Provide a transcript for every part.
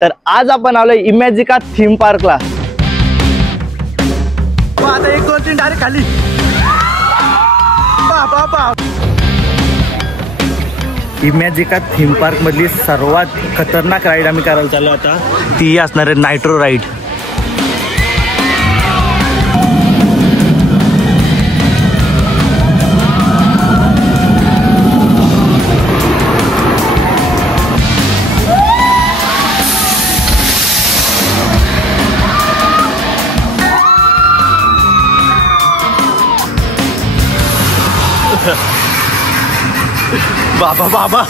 तर आज आपण आलोय इमॅजिका थीम पार्कला। आता 1 2 3 डायरेक्ट खाली। इमॅजिका थीम पार्क मधली सर्वात खतरनाक राईड आम्ही करायला चाललो आता, ती असणार आहे नायट्रो राईड। बाबा बाबा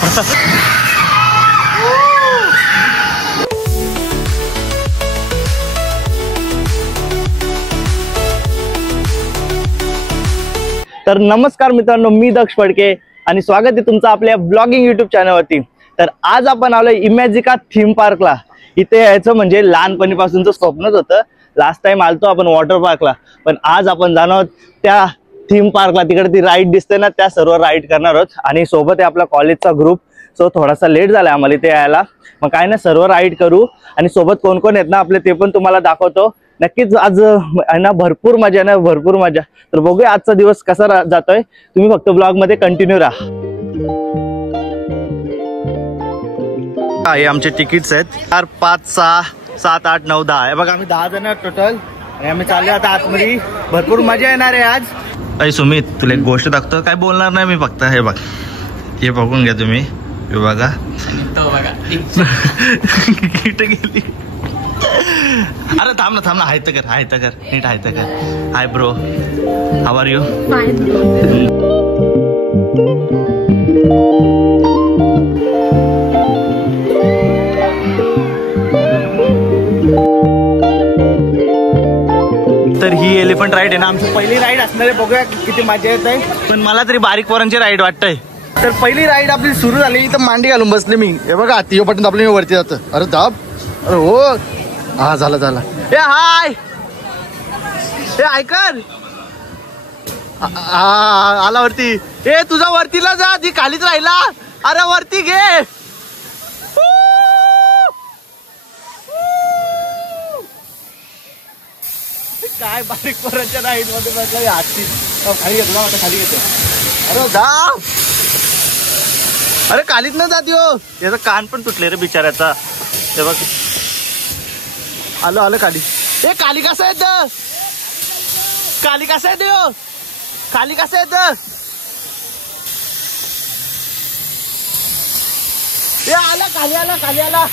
तर नमस्कार मित्रांनो, मी दक्ष फडके आणि स्वागत आहे तुमचं आपल्या ब्लॉगिंग यूट्यूब चॅनलवरती। तर आज आपण आलोय इमॅजिका थीम पार्कला। इथे यायचं म्हणजे लहानपणीपासूनचं स्वप्नच होतं। लास्ट टाइम आलतो आपण वॉटर पार्कला, पण आज आपण जाणार त्या थीम पार्कला। तिकडे ती राईड दिसते ना, त्या सर्व राईड करणार आहोत आणि सोबत आहे आपला कॉलेजचा ग्रुप। सो थोडासा लेट झाला आम्हाला इथे यायला, मग काय ना सर्व राईड करू आणि सोबत कोण कोण आहेत ना आपले ते पण तुम्हाला दाखवतो। नक्कीच आज आहे ना भरपूर मजा ना, भरपूर मजा। तर बघूया आजचा दिवस कसा जातोय, तुम्ही फक्त ब्लॉग मध्ये कंटिन्यू राहा। हे आमचे तिकीट्स आहेत 4 5 6 7 8 9 10 हे बघा, आम्ही 10 जण टोटल आणि आम्ही चालले आता आतमध्ये। भरपूर मजा येणार आहे आज। अरे सुमित, तुला एक गोष्ट दाखवतो, काय बोलणार नाही मी, फक्त हे बघ, हे बघून घ्या तुम्ही, हे बघा गेली। अरे थांब ना हाय तर कर नीट हाय तर कर। Hi bro, how are you? तर ही एलिफंट राईड आहे ना, आमची पहिली राईड असणार आहे। बघूया किती मजा येत आहे, पण मला तरी बारीक पोरांची राईड वाटतंय। तर पहिली राईड आपली सुरू झाली, तर मांडी घालून बसले मी। हे बघा तियो बटन दाबले मी वरती जातं। अरे दाब, अरे हो, हा झाला। ए हाय, ए ऐकर, आला वरती। ए तुझा वरतीला जा, ती खालीच राहिला। अरे वरती घे। काय बारीक पोरांच्या राईड मध्ये बसला, हाती खाली घेतला, आता खाली घेतो। अरे जा, अरे कालीच न जात हो, याचा कान पण तुटले रे बिचाऱ्याचा। हे बघ, आलो खाली। ए काली कसं येत, खाली कसं येत हो, खाली कसं येत? ए आला खाली आला।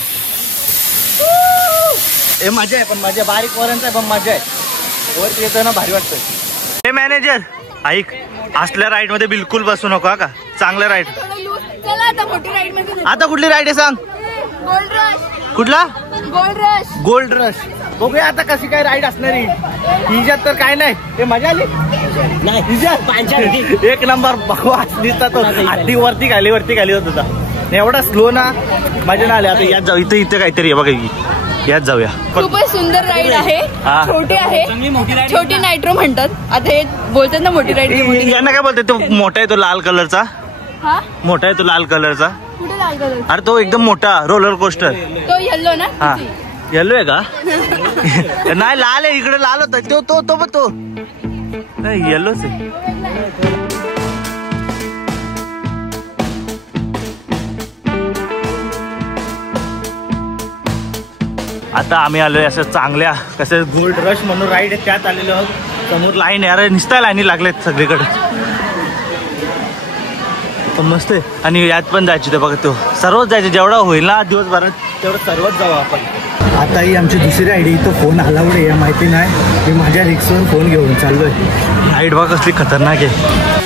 ए मजा आहे, पण मजा बारीक पोरांचा पण मजा आहे। वरती येतो ना, भारी वाटतंय। हे मॅनेजर ऐक, असल्या राईड मध्ये बिलकुल बसू नको का, चांगल्या राईड। आता कुठली राईड आहे सांग? Gold rush. कुठला? Gold rush. बघूया आता कशी काय राईड असणारी। हिच्यात तर काय नाही, ते मजा आली नाही। एक नंबर बकवास दिसता तो, आधी वरती खाली होत होता। एवढा स्लो ना, मजा नाही आली। आता यात जाऊ, इथं काहीतरी आहे बघा, यात जाऊया। खूपच सुंदर राईड आहे, छोटी आहे, छोटी नायट्रो म्हणतात। आता हे बोलतात ना मोठी राईड, यांना काय बोलतात? तो मोठा आहे, तो लाल कलरचा मोठा आहे, तो लाल कलरचा। कुठे लाल कलर? अरे तो एकदम मोठा रोलर कोस्टर। तो येल्लो ना? हा येल्लो आहे का? नाही लाल आहे, इकडे लाल होता तो नाही, येल्लोच आहे। आता आम्ही आलोय असं चांगल्या कसं गोल्ड रश म्हणून राईड आहे, त्यात आलेलो आहोत। समोर लाईन आहे, अरे निस्ता लाईनी लागलेत सगळीकडे, मस्त आहे। आणि यात पण जायची ते बघा, तो सर्वच जायचे, जेवढा होईल ना दिवसभरात तेवढं सर्वच जाऊ आपण। आता ही आमची दुसरी राईड, इथं फोन अलाउड आहे माहिती नाही, मी माझ्या रिक्सवर फोन घेऊन चाललोय। राईड बघा कसली खतरनाक आहे।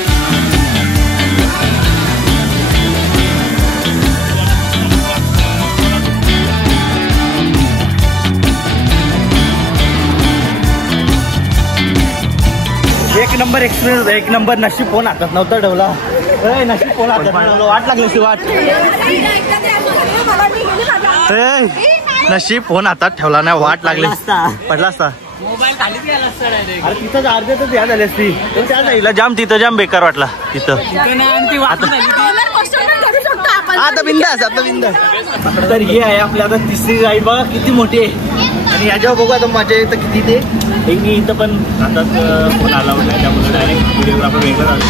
एक नंबर एक्सपिरियन्स, एक नंबर। नशीब फोन हातात नव्हता ठेवला, नशीब फोन हातात ठेवला, वाट लागली ती वाट। नशीब फोन हातात ठेवला नाही, वाट लागली, पडला असता मोबाईल खालीच गेला असता डायरेक्ट। अरे तिथं अर्ध्यातच या झाली असती, त्या जायला जाम, तिथं जाम बेकार वाटला तिथं। आता बिंदास आता बिंदास. तर ही आहे आपल्या आता तिसरी राईड बघा किती मोठी आहे आणि याच्यावर बघू आता मजा येतं किती ते. एक मी इथं पण आता फोन आला होता त्यामुळे डायरेक्ट व्हिडिओग्राफर वेगळं झालं.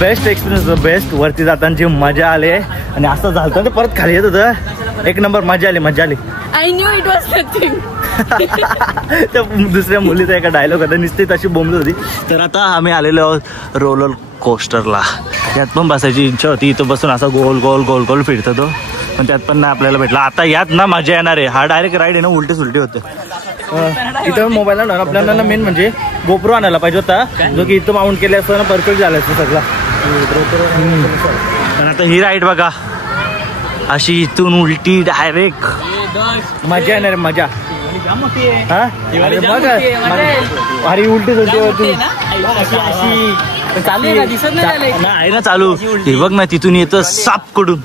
Best experience best. वरती जाताना जी मजा आली आणि असं झालं ते परत खाली येत होतं. एक नंबर मजा आली मजा आली. I knew it was nothing. त्या दुसऱ्या मुलीचा एका डायलॉग होता नुसती तशी बोंबत होती. तर आता आम्ही आलेलो आहोत रोलर कोस्टरला. त्यात पण बसायची इच्छा होती. इथं बसून असा गोल गोल गोल गोल फिरतो तो पण त्यात पण नाही आपल्याला भेटला. आता यात ना मजा येणार आहे. हा डायरेक्ट राईड आहे ना उलटी सुलटी होते. इथं मोबाईल ना आपल्याला ना मेन म्हणजे गोप्रो आणायला पाहिजे होता जो की इथं माउंट केले असतं ना परफेक्ट झालं असतं सगळं. पण आता ही राईड बघा अशी इथून उलटी डायरेक्ट मजा येणार आहे मजा. हा अरे बघा अरे उलटी सुलटी होती आहे ना चालू. हे बघ ना तिथून येतं साप कडून.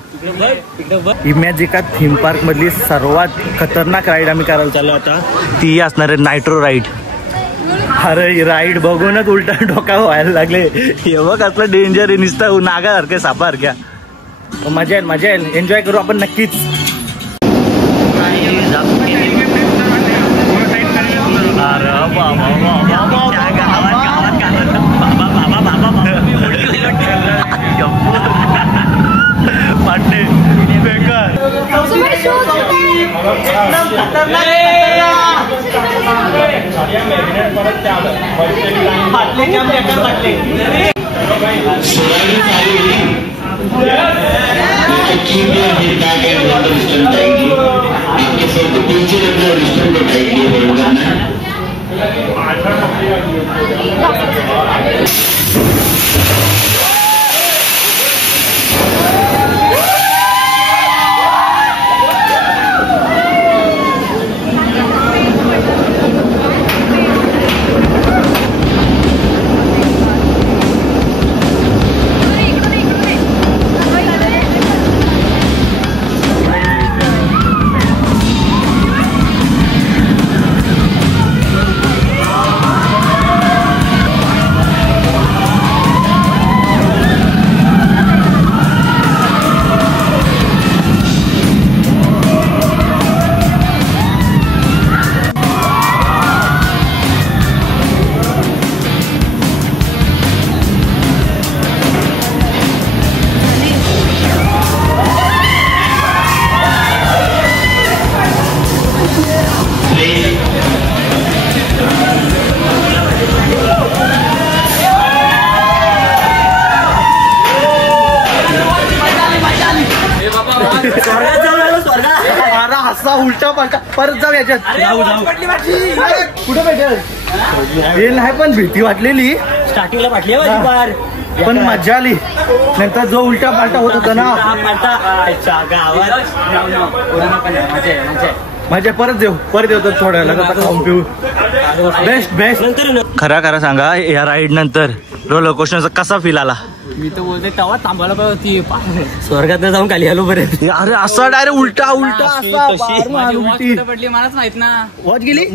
इमॅजिका थीम पार्क मधली सर्वात खतरनाक राईड आम्ही करायला चालू आता ती असणार आहे नायट्रो राईड. अरे राईड बघूनच उलटा डोका व्हायला लागले. हे बघ असलं डेंजर आहे नुसतं नागासारख्या सापासारख्या. मजा येईल मजा येईल. एन्जॉय करू आपण नक्कीच. पाटे असा उलटा पालटा परत जाऊ याच्यात. कुठे भेटेल हे नाही पण भीती वाटलेली स्टार्टिंगला वाटली पण मजा आली. नंतर जो उलटा पालटा होत होता ना मजा परत येऊ थोड्या खाऊन पिऊ. Best best. खरा सांगा या राईड नंतर रोलर कोस्टरचा कसा फील आला? मी तर बोलते तेव्हा थांबायला पाहिजे. स्वर्गात जाऊन खाली आलो बरं. अरे असा डायरेक्ट उलटा पडली मलाच माहित ना. वॉच गेली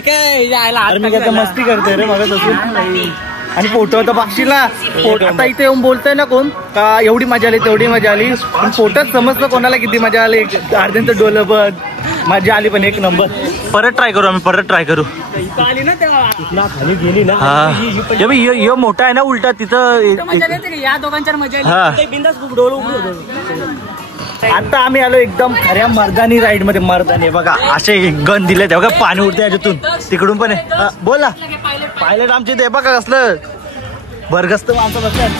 काय मस्ती करते रे मला तसं. आणि फोटो तर बघशील ना. आता इथे येऊन बोलतोय ना कोण का एवढी मजा आली तेवढी मजा आली पण फोटोच समजलं कोणाला किती मजा आली. अर्ध्यांचं डोलं बघ मजा आली पण एक नंबर. परत ट्राय करू आम्ही परत ट्राय करू. आली ना तेव्हा खाली गेली ना. हा मोठा आहे ना उलटा तिथं या दोघांच्या मजा बिंदास खूप डोल आता आम्ही आलो एकदम खऱ्या मर्दानी राईड मध्ये. मर्दानी बघा असे गन दिले तेव्हा पाणी उडते याच्यातून तिकडून पण आहे. बोल ना पायलट आमचे ते बघा कसलं भरगस्त माणसं बसतात.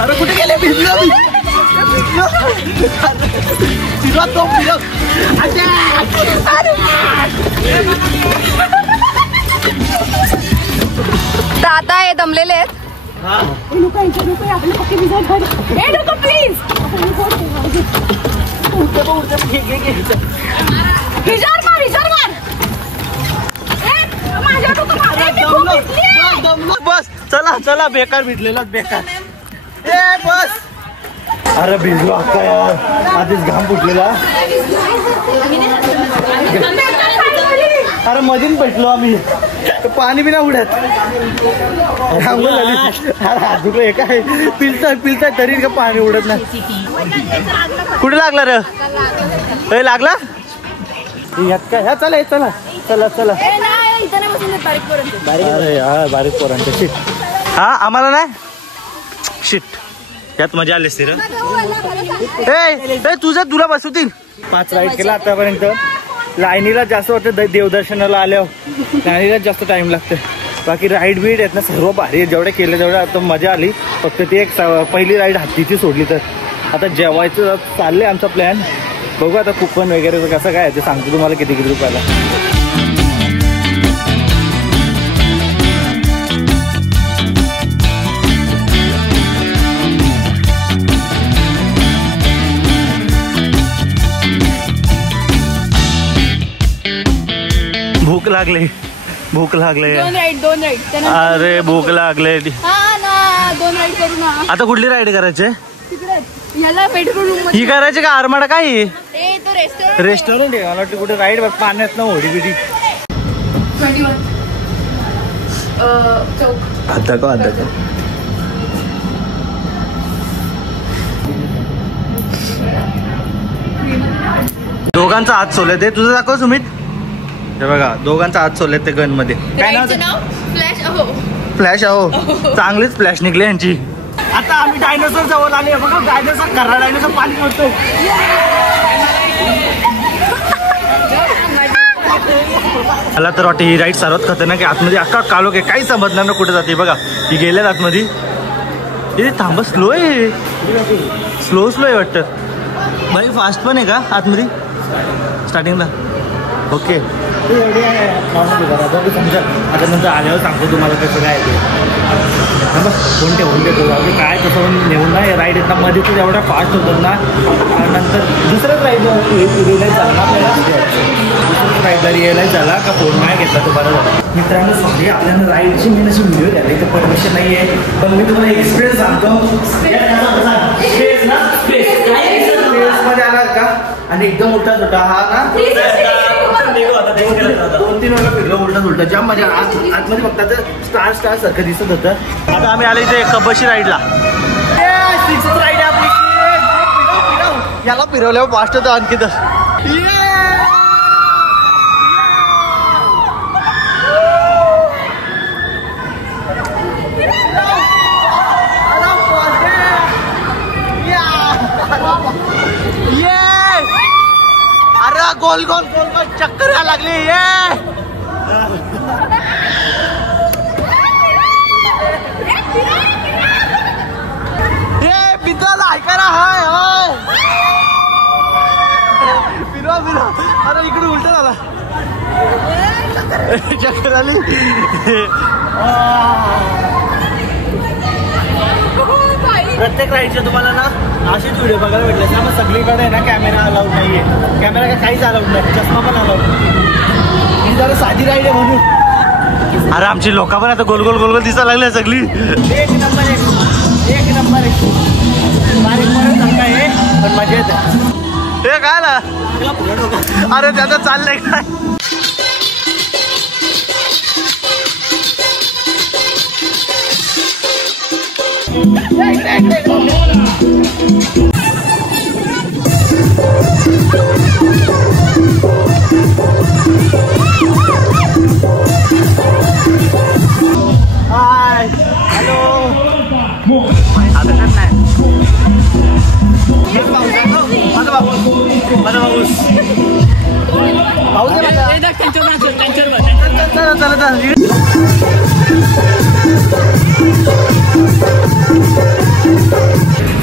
अरे कुठे गेले भिजलो तर आता हे दमलेले आहेत. प्लीज बस चला चला, बेकार भिजलेला बेकार. ए बस. अरे भिजलो अक्का यार, आधीच घाम फुटलेला. अरे मधीन भेटलो आम्ही, पाणी बी नाही उडत. आंघोळ झाली. अरे हात दुखलं हे काय, पिलता तरी का पाणी उडत नाही. कुठे लागला रे? लागला ह्या. चला चला चला चला. अरे हा बारीक पोरांचं शिट. हा आम्हाला नाही शिट. यात मजा आली असते रे. तुला बसवतील. 5 राईड केला आतापर्यंत. लाईनीला जास्त वाटतं देवदर्शनाला आल्यावर, लाईनीला जास्त टाइम लागतं. बाकी राईड बीड आहेत ना सर्व भारी आहे. जेवढ्या केलं तेवढ्या आता मजा आली. फक्त ती एक पहिली राईड हत्तीची सोडली. तर आता जेवायचं चाललंय आमचा प्लॅन. बघू आता कुपन वगैरे कसं काय ते सांगतो तुम्हाला किती रुपयाला. भूक लागले. 2 राईड. अरे भूक लागले. 2 राईड करू ना. आता कुठली राईड करायची? याला बेडरूम रूम ही करायची का आरमाडा? काय रेस्टॉरंट आहे? मला वाटतं कुठे राईड पाण्यात ना होडी बिडी. 21 चौक. आता दोघांचा हात सोलत आहे. तुझं दाखव सुमित. हे बघा दोघांचा हात सोलत ते गन मध्ये. काय नाव? फ्लॅश अहो. चांगलीच फ्लॅश निघली यांची. आता आम्ही डायनोसॉर जवळ आले. बघा डायनोसॉर खरा डायनोसॉर पाणी पडतो. मला तर वाटतं ही राईड सर्वात खतरनाक आहे. आतमध्ये अख्खा कालोख आहे, काही समजणार ना कुठे जाते. बघा ही गेल्यात आतमध्ये. हे थांब, स्लो आहे. स्लो आहे वाटतं. बाई फास्ट पण आहे का आतमध्ये स्टार्टिंगला? ओके समजा. आता नंतर आल्यावर सांगतो तुम्हाला कसं काय ते. फोन ठेवून देतो काय तसं नेऊन नाही. राईड येतात मध्ये तर एवढा फास्ट होतो ना. नंतर दुसऱ्याच राईड रिअलाईज झाला ना आपल्याला. दुसऱ्याच राईडला रिअलाईज झाला का फोन नाही घेतला तो बरं झाला. मित्रांनो सॉरी आपल्याला राईडची मी अशी व्हिडिओ घ्यायला तर परमिशन नाही आहे. पण मी तुम्हाला एक्सपिरियन्स सांगतो. स्पेसमध्ये आला का आणि एकदम उलटा सुटा हा ना. 2-3 वेळा फिरलो उलटा सुलटा. जाम मजा. आतमध्ये फक्त स्टार सारखं दिसत होतं. आता आम्ही आलो इथे कबशी राईडला. राईड आहे आपली. याला फिरवल्यावर फास्ट होतं आणखी. तर गोल गोल गोल गोल चक्कर यायला लागली. ये पिताला ऐकायला हाय हाय. फिरवा फिरवा. अरे इकडे उलट झाला. चक्कर आली. प्रत्येक राईडचे तुम्हाला ना अशीच व्हिडिओ बघायला भेटले. त्यामुळे सगळीकडे ना कॅमेरा अलाउड नाहीये. कॅमेरा काहीच अलाउड नाही. चष्मा पण अलाउड नाही. ही जरा साधी राईड आहे म्हणून. अरे आमची लोक पण आता गोल गोल गोल गोल दिसायला लागले सगळी. एक नंबर बारीक सारखा आहे पण मजा येते. हे काय ना. अरे त्याचं चाललंय काय. Hi hello. आता नाही माझा बाबूस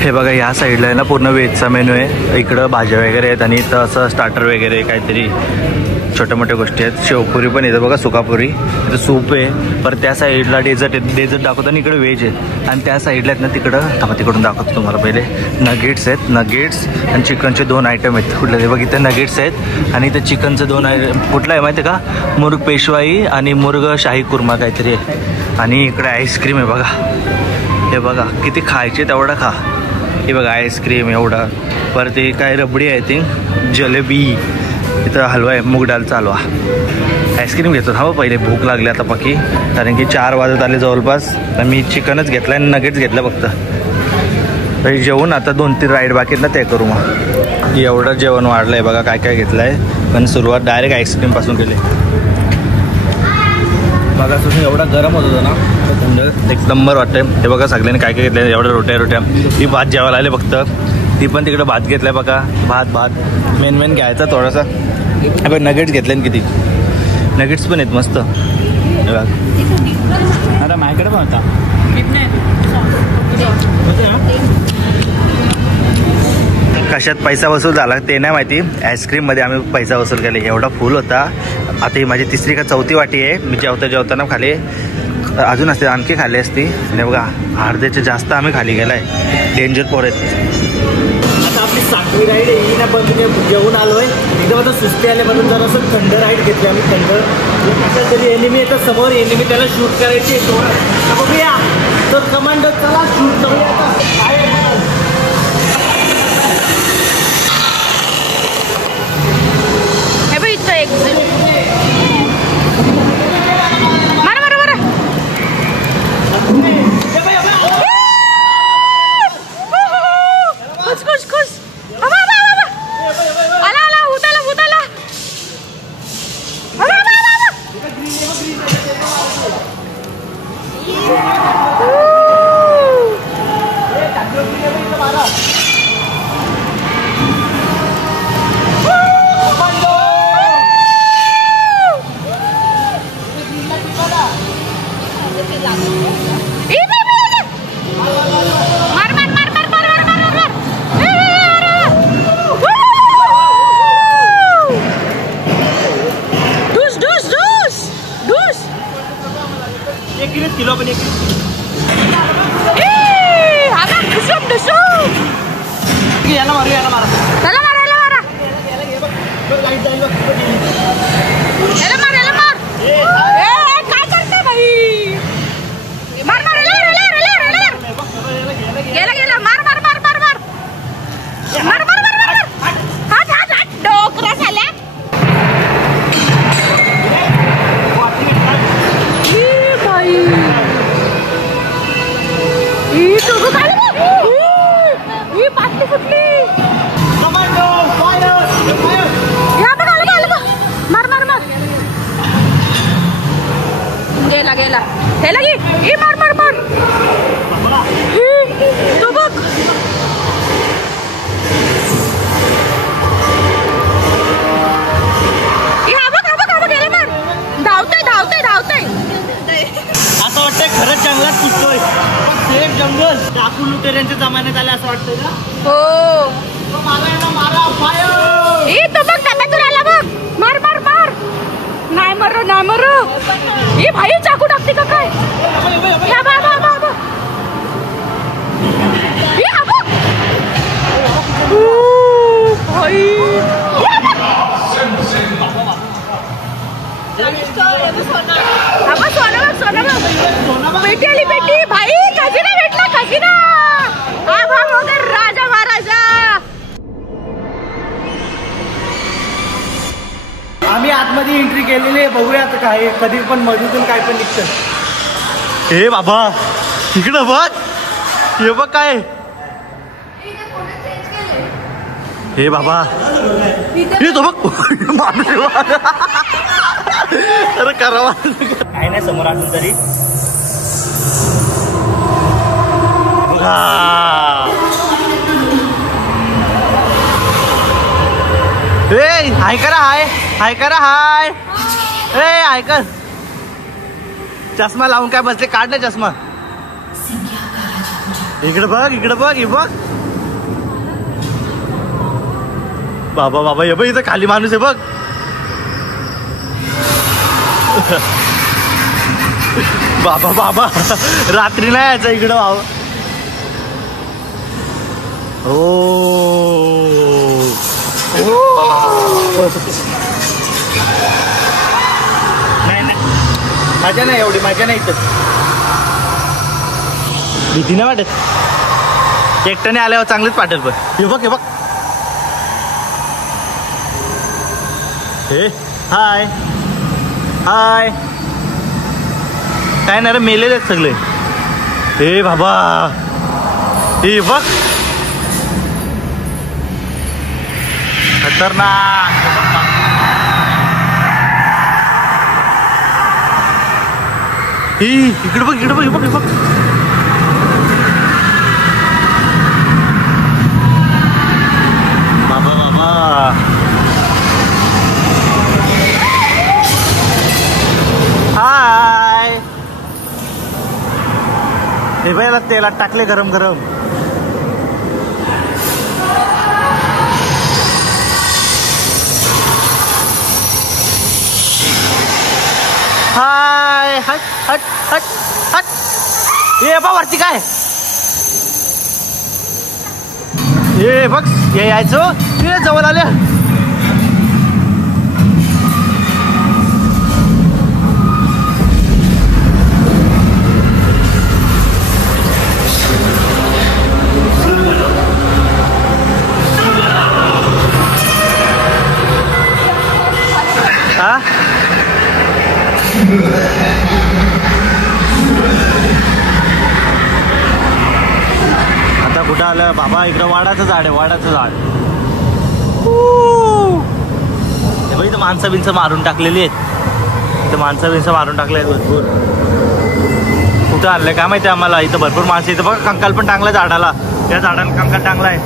हे बघा या साईडला आहे ना पूर्ण व्हेजचा मेनू आहे. इकडं भाज्या वगैरे आहेत आणि इथं असं स्टार्टर वगैरे काहीतरी छोट्या मोठ्या गोष्टी आहेत. शेवपुरी पण येतं बघा, सुकापुरी, इथं सूप आहे. परत त्या साईडला डेझर्ट आहे, डेझर्ट दाखवताना इकडे व्हेज आहे. आणि त्या साईडला आहेत ना तिकडं, तिकडून दाखवतो तुम्हाला. पहिले नगेट्स आहेत, नगेट्स आणि चिकनचे 2 आयटम आहेत. कुठले ते बघ, इथं नगेट्स आहेत आणि इथं चिकनचं 2 आयटम. कुठलं आहे माहिती आहे का, मुर्ग पेशवाई आणि मुर्ग शाही कुर्मा काहीतरी आहे. आणि इकडे आईस्क्रीम आहे बघा. हे बघा किती खायचे तेवढं खा. हे बघा आईस्क्रीम एवढा. परत ते काय रबडी आहे, थिंक जलेबी. इथं हलवा आहे, मूग डालचा हलवा. आईस्क्रीम घेतो हा पहिले, भूक लागली आता पक्की, कारण की 4 वाजत आले जवळपास. तर मी चिकनच घेतलं आणि नगेट्स घेतलं फक्त. तरी जेवून आता 2-3 राईड बाकी आहेत ना, ते करू. मग एवढं जेवण वाढलं आहे बघा, काय काय घेतलं आहे. पण सुरुवात डायरेक्ट आईस्क्रीमपासून केली. बघा तुम्ही एवढा गरम होत होतं ना, थंड एक नंबर वाटतंय. हे बघा सगळ्यांनी काय काय घेतलं, एवढ्या रोट्या. ही भात जेवायला आले फक्त, ती पण तिकडे भात घेतलाय बघा. भात मेन घ्यायचा थोडासा. आपण नगेट्स घेतले किती, नगेट्स पण आहेत मस्त. आता माझ्याकडे पण होता. कशात पैसा वसूल झाला ते नाही माहिती. आईस्क्रीममध्ये आम्ही पैसा वसूल केला. एवढा फुल होता. आता ही माझी 3री का 4थी वाटी आहे. मी जेवताना खाली अजून असते, आणखी खाली असती. आणि बघा अर्ध्याचे जास्त आम्ही खाली गेलाय. डेंजर पोर आहेत. आता आपली 7वी राईड ही ना, पण जेवून आलो आहे एकदम. आता सुस्ती आल्यापासून जरा असं थंड राईड घेतली आम्ही. थंड तरी एनिमी येतं समोर, एनिमी त्याला शूट करायची. बघूया तर कमांडर, चला शूट करूया. किलो पण याला मारू, याला मारा, याला मार, याला मारा, याला मार, याला मार. काय करते भाई? मार मार, गेला गेला, मार मार मार मार मार मार मार मार मार. हात हात हात, डोकरा झाल्या. भाई ही तुझं काय ही पाटली फुटली. मार मार मार, गेला गेला. हे लगी ही मार मार मार. तू बघ गेले मार. धावतय धावतय धावतय. असं वाटतंय खरंच जंगलात कुठतोय. सेफ जंगल डाकू लुटेऱ्यांच्या जमान्यात आले असं वाटतंय ना. हो मारा फायर. ही तू बघ टप्प्यातून आला बघ. मार मार मार. नाही मरू नाही मरू. ही भाई चाकू टाकते का काय? या बा बा बा बा. ही हा बघ. भाई सोना पेटी आली पेटी. भाई खजिना भेटला खजिना. आभार वगैरे राजा महाराजा. आम्ही आतमध्ये एंट्री केलेली आहे. बघूया आता काय कधी पण मधून काय पण निघतं. हे बाबा इकडं बघ. हे बघ काय. हे बाबा हे तो बघ. अरे करावा काय नाही समोर अजून तरी. हाय करा हाय. हाय करा हाय. हाय कर. चष्मा लावून काय बसले. काढ ना चष्मा. इकडे बघ इकडे बघ. हे बघ बाबा बाबा. हे बघ इथं खाली माणूस आहे बघ. बाबा बाबा रात्री नाही यायचं इकडं बाबा. नाही मजा नाही एवढी, मजा नाही इथं. भीती नाही वाटत. एकट्याने आल्यावर चांगलेच पाठेल. पण हे बघ हे बघ. हे हाय हाय. काय नाही रे, मेलेले आहेत सगळे. हे बाबा हे बघ खतरनाक. इकडे बघ इकडे बघ बघ बघ. बाबा बाबा हाय. हे बायला तेलात टाकले गरम गरम. हाय हट हट हट हट. हे बा वरती काय हे बघ. हे यायचं हे जवळ आले. हा आता कुठं आलं बाबा. इकडं वाडाचं झाड आहे, वाडाचं झाड. हे इथं माणसं बिनसं मारून टाकलेली आहेत. इथं माणसं बिनसं मारून टाकले आहेत भरपूर. कुठं आणलंय काय माहिती आम्हाला. इथं भरपूर माणसं. इथं बघा कंकाल पण टांगलाय झाडाला. त्या झाडाला कंकाल टांगलाय.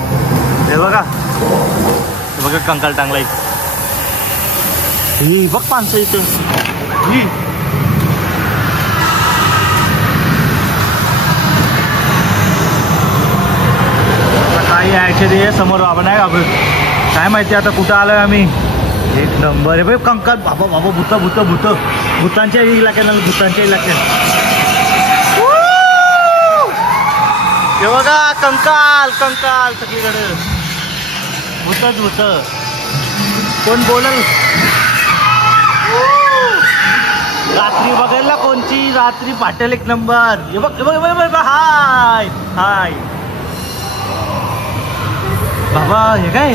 हे बघा हे बघा कंकाल टांगलाय. ही बघ माणसं इथं. काही ऍक्च्युली समोर बाबा नाही घाबरत. काय माहिती आता कुठं आलोय आम्ही. एक नंबर आहे बाई कंकाल. बाबा बाबा भूत भूत भूत. भूतांच्या इलाक्यात, भूतांच्या इलाक्यात. हे बघा कंकाल कंकाल सगळीकडे. भूतच भूत. कोण बोलल रात्री बघायला ना कोणची. रात्री पाटेल एक नंबर. हे बघ बघ. हाय हाय बाबा. हे काय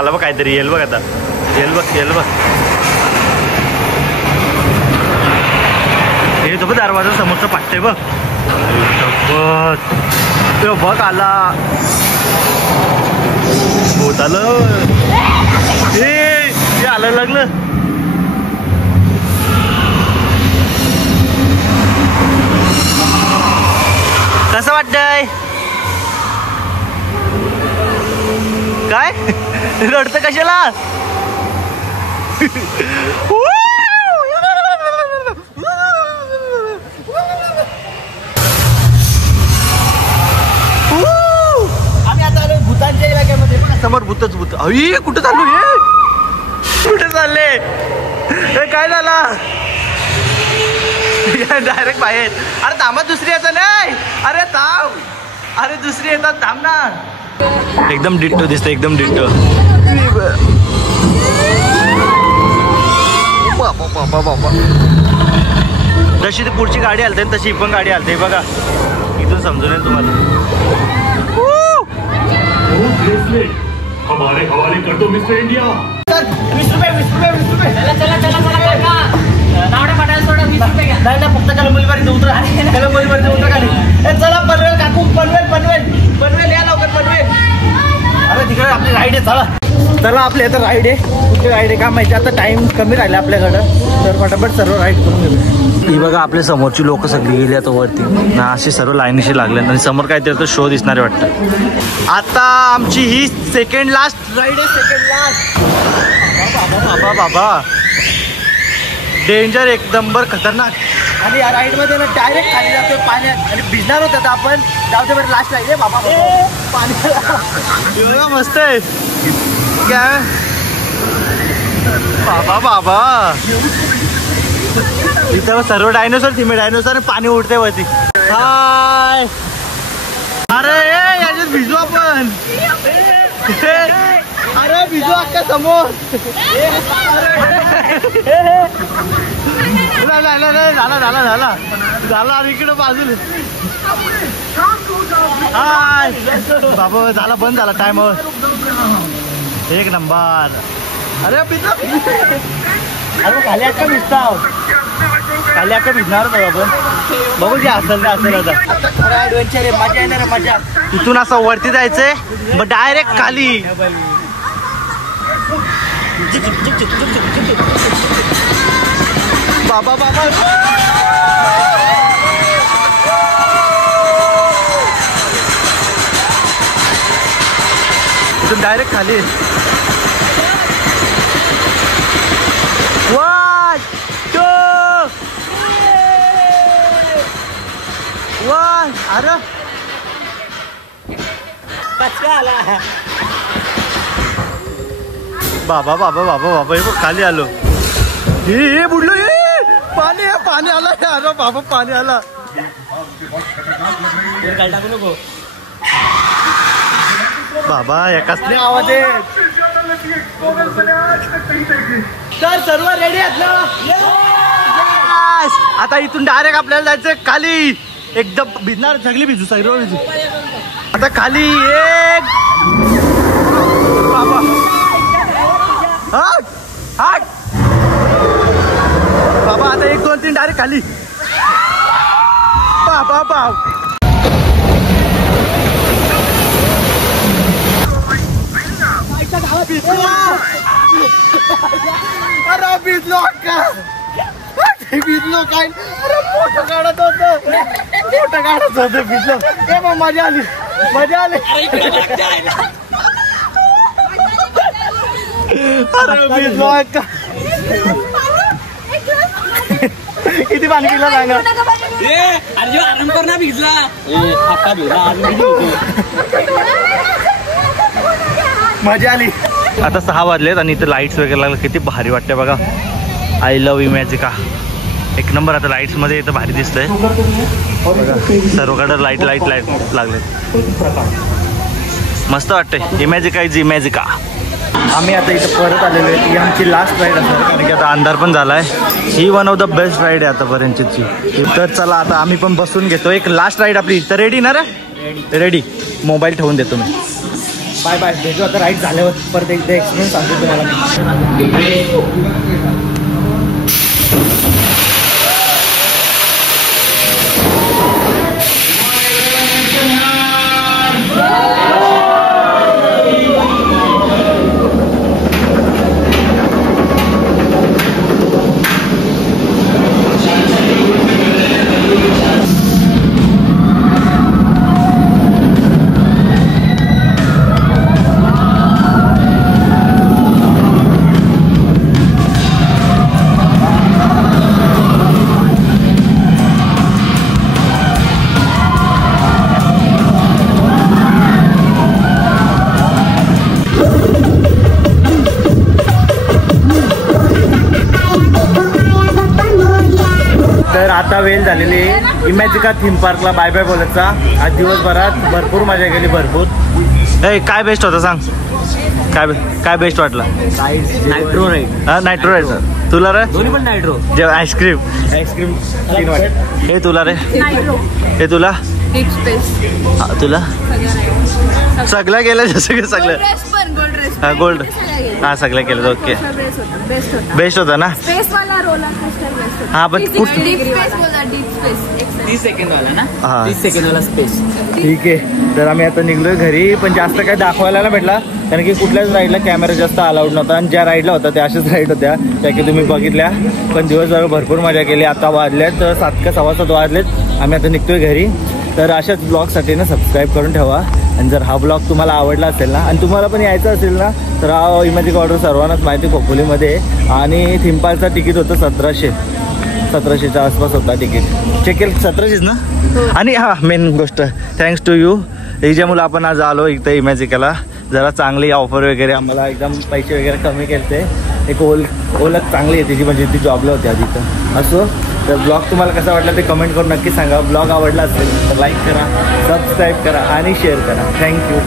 आला बघ काहीतरी. येल बघ आता. येल बघ येल बघ. हे तो बघ दरवाजा समोरचं पाटते बघ. बघ आला. होत आलं. हे आलं लागलं. कसं वाटतंय काय. रडतं कशाला. आम्ही आता आलो भूतांच्या इलाक्यामध्ये. समोर भूतच भूत. अई कुठं चालू हे. कुठे चालले हे. काय झाला डायरेक्ट बाहेर. अरे थांबा दुसरी येतं नाही. अरे थांब. अरे दुसरी येतात थांब ना. एकदम डिट्टो दिसतं एकदम डिट्टो. बाबा बाबा. जशी ती पुढची गाडी आलते तशी पण गाडी आलते बघा. इथून समजून येईल तुम्हाला. हमारे हवाले कर दो मिस्टर इंडिया. 20 रुपये 20 रुपये 20 रुपये. चला चला चला चला काका. नावडा पाठायला थोडं 20 रुपये घ्या. नाही ना फक्त त्याला मुलीवारी उतरा. त्याला मुलीवारी उतरा खाली. चला पनवेल काकू. पनवेल पनवेल पनवेल या लवकर पनवेल. अरे तिकडे आपली राईड आहे. चला चला आपल्या इथं राईड आहे. कुठे राईड आहे का माहिती. आता टाइम कमी राहिला आपल्याकडं तर फटाफट सर्व राईड करून घेऊ. ही बघा आपले समोरची लोक सगळी गेली आता वरती ना. अशी सर्व लाईनीशी लागले आणि समोर काहीतरी तर शो दिसणारे वाटतं. आता आमची ही सेकंड लास्ट राईड आहे. Second last. बाबा बाबा डेंजर एक नंबर खतरनाक. आणि या राईड मध्ये ना डायरेक्ट खाली जातोय पाण्यात आणि भिजणार होतं तर आपण जाऊ दे बरं. लास्ट राईड आहे बाबा. पाणी मस्त आहे काय. बाबा बाबा इथं सर्व डायनोसॉर थिमे डायनोसॉर पाणी उडते वरती. हाय अरे याच्यात भिजू आपण. अरे भिजू अक्का समोर. झाला इकडे बाजूला. हाय बाबा झाला बंद झाला टायमर. एक नंबर. अरे भिजला अरे खाली अक्का भिजता. खाली अक्का भिजणार होता आपण. बघू जे असेल ते असेल. आता खरं ऍडव्हेंचर आहे. मजा येणार आहे मजा. तिथून असं वरती जायचंय मग डायरेक्ट खाली. बाबा बाबा इथून डायरेक्ट खाली. 1 2 1. अरे बाबा बाबा बाबा बाबा हे खाली आलो. हे बुडलो. पाणी पाणी आला. अरे बाबा पाणी आला. टाकू नको बाबा. एकाच आवाज आहे. तर सर्व रेडी आहेत ना. आता इथून डायरेक्ट आपल्याला जायचं खाली. एकदम भिजणार. सगळी भिजू सर्व भिजू. आता खाली एक बाबा. हट हट बाबा. आता 1 2 3 डायरेक्ट खाली. बाबा बाब अरे भिजलो अक्का. भिजलो काय. अरे फोटो काढत होत. फोटो काढत होत भिजलो. ए मग मजा आली. मजा आली. अरे भिजलो अक्का. किती पाणी पिला सांगा. अरे आराम कर ना. भिजला मजा आली. आता 6 वाजलेत आणि इथे लाईट्स वगैरे लागले. किती भारी वाटते बघा. I love Imagica. एक नंबर. आता लाईट्स मध्ये इथं भारी दिसतंय. सर्वकडे लाईट लाईट लाईट लागले. मस्त वाटतंय. इमॅजिका इज इमॅजिका. आम्ही आता इथं परत आलेलो आहे. ही आमची लास्ट राईड असणार कारण की आता अंधार पण झालाय. ही one of the best ride आहे आतापर्यंतची. तर चला आता आम्ही पण बसून घेतो. एक लास्ट राईड आपली. तर रेडी ना रे. रेडी. मोबाईल ठेवून देतो मी. Bye bye. भेटू आता राईड झाल्यावर. परत एकदा एक्सपिरियन्स सांगतो तुम्हाला. तर आता वेळ झालेली आहे इमॅजिका थीम पार्कला बाय बाय बोलायचा. आज दिवसभरात भरपूर मजा केली. भरपूर. काय बेस्ट होतं सांग. काय बेस्ट वाटलं. Nitro ride. हा नायट्रो राईड. तुला रे. दोन्ही पण नायट्रो. जे आईस्क्रीम. हे तुला रे. हे तुला. तुला सगळं केलं. जसं की सगळं हा गोल्ड. हा सगळं केलं. ओके बेस्ट होता ना. हा पण 30 सेकंड वाला ना. हा 30 सेकंड वाला स्पेस. ठीक आहे. तर आम्ही आता निघलोय घरी. पण जास्त काही दाखवायला नाही भेटला कारण की कुठल्याच राईडला कॅमेरा जास्त अलाउड नव्हता. आणि ज्या राईडला होता त्या अशाच राईड होत्या त्या की तुम्ही बघितल्या. पण दिवसभर भरपूर मजा केली. आता वाजल्यात 7 का 7:15 वाजलेत. आम्ही आता निघतोय घरी. तर अशाच ब्लॉगसाठी ना सबस्क्राईब करून ठेवा. आणि जर हा ब्लॉग तुम्हाला आवडला असेल ना आणि तुम्हाला पण यायचं असेल ना तर हा इमॅजिका ऑर्डर सर्वांनाच माहिती खोपोलीमध्ये. आणि थीम पार्कचं तिकीट होतं 1700च्या आसपास होता तिकीट. चेक केलं 1700 ना. आणि हा मेन गोष्ट थँक्स टू यू. हिच्यामुळे आपण आज आलो इथं इमॅजिकाला. जरा चांगली ऑफर वगैरे आम्हाला एकदम पैसे वगैरे कमी केले. एक ओळख चांगली आहे तिची, म्हणजे ती जॉबला होती आधी. तर असो, तर ब्लॉग तुम्हाला कसा वाटला ते कमेंट करून नक्की सांगा. ब्लॉग आवडला असेल तर लाईक करा, सबस्क्राईब करा आणि शेअर करा. थँक्यू.